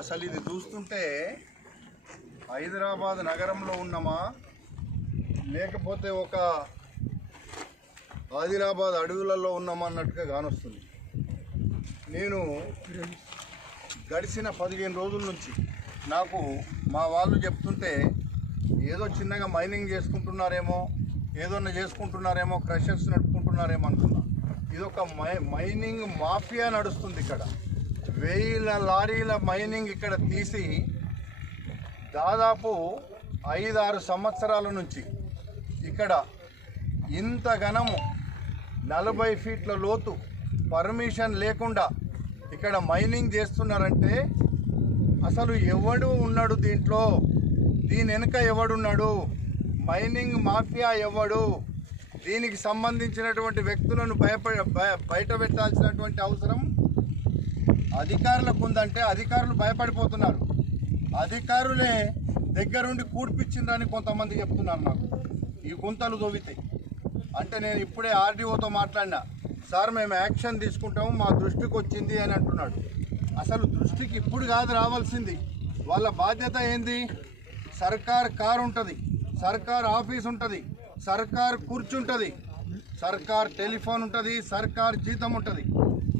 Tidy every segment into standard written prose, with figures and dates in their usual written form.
అసలు ఇది చూస్తుంటే హైదరాబాద్ నగరంలో ఉన్నామా లేకపోతే ఒక ఆదిలాబాద్ అడవులలో ఉన్నామా అన్నట్టుగా కానొస్తుంది. నేను గడిచిన 15 రోజుల నుంచి నాకు మా వాళ్ళు చెప్తుంటే ఏదో చిన్నగా మైనింగ్ చేసుకుంటున్నారేమో, ఏదన్నా చేసుకుంటున్నారేమో, క్రషర్స్ నడుపుకుంటున్నారేమో అనుకున్నా. ఇదొక మైనింగ్ మాఫియా నడుస్తుంది ఇక్కడ. 1000 లారీల మైనింగ్ ఇక్కడ తీసి దాదాపు 5-6 సంవత్సరాల నుంచి ఇక్కడ ఇంత ఘనము 40 ఫీట్ల లోతు పర్మిషన్ లేకుండా ఇక్కడ మైనింగ్ చేస్తున్నారంటే అసలు ఎవడు ఉన్నాడు దీంట్లో? దీని వెనుక ఎవడున్నాడు? మైనింగ్ మాఫియా ఎవడు? దీనికి సంబంధించినటువంటి వ్యక్తులను బయట పెట్టాల్సినటువంటి అవసరం అధికారులకు ఉందంటే అధికారులు భయపడిపోతున్నారు. అధికారులే దగ్గరుండి కూడిపించిందని కొంతమంది చెప్తున్నారు నాకు. ఈ గుంతలు తవ్వితే అంటే నేను ఇప్పుడే ఆర్డీఓతో మాట్లాడినా, సార్ మేము యాక్షన్ తీసుకుంటాము, మా దృష్టికి వచ్చింది అని అంటున్నాడు. అసలు దృష్టికి ఇప్పుడు కాదు రావాల్సింది. వాళ్ళ బాధ్యత ఏంది? సర్కార్ కారు ఉంటుంది, సర్కార్ ఆఫీస్ ఉంటుంది, సర్కార్ కూర్చుంటుంది, సర్కార్ టెలిఫోన్ ఉంటుంది, సర్కార్ జీతం ఉంటుంది.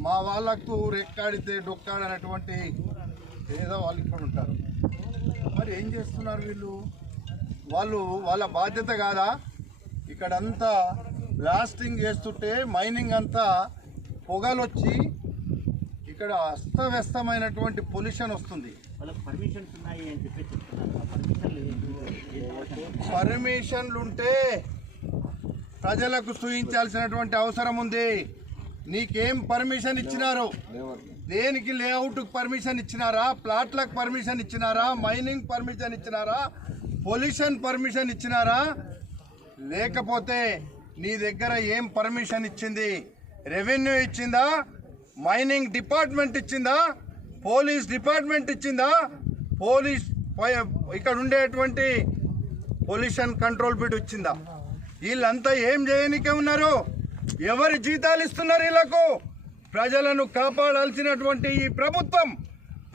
మా వాళ్ళకు రెక్కాడితే డొక్కాడనటువంటి ఏదో వాళ్ళు ఇక్కడ ఉంటారు. మరి ఏం చేస్తున్నారు వీళ్ళు? వాళ్ళ బాధ్యత కాదా? ఇక్కడంతా బ్లాస్టింగ్ చేస్తుంటే మైనింగ్ అంతా పొగలొచ్చి ఇక్కడ అస్తవ్యస్తమైనటువంటి పొల్యూషన్ వస్తుంది. పర్మిషన్లుంటే ప్రజలకు చూపించాల్సినటువంటి అవసరం ఉంది. నీకేం పర్మిషన్ ఇచ్చినారు? దేనికి లేఅవుట్కి పర్మిషన్ ఇచ్చినారా? ప్లాట్లకు పర్మిషన్ ఇచ్చినారా? మైనింగ్ పర్మిషన్ ఇచ్చినారా? పొల్యూషన్ పర్మిషన్ ఇచ్చినారా? లేకపోతే నీ దగ్గర ఏం పర్మిషన్ ఇచ్చింది? రెవెన్యూ ఇచ్చిందా? మైనింగ్ డిపార్ట్మెంట్ ఇచ్చిందా? పోలీస్ డిపార్ట్మెంట్ ఇచ్చిందా? పోలీస్ ఇక్కడ ఉండేటువంటి పొల్యూషన్ కంట్రోల్ బోర్డు ఇచ్చిందా? వీళ్ళంతా ఏం చేయనికే ఉన్నారు? ఎవరి జీతాలు ఇస్తున్నారు వీళ్ళకు? ప్రజలను కాపాడాల్సినటువంటి ఈ ప్రభుత్వం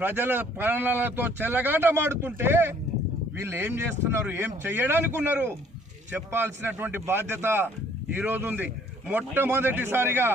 ప్రజల ప్రాణాలతో చెలగాటమాడుతుంటే వీళ్ళు ఏం చేస్తున్నారు? ఏం చేయడానికి ఉన్నారు? చెప్పాల్సినటువంటి బాధ్యత ఈరోజు ఉంది. మొట్టమొదటిసారిగా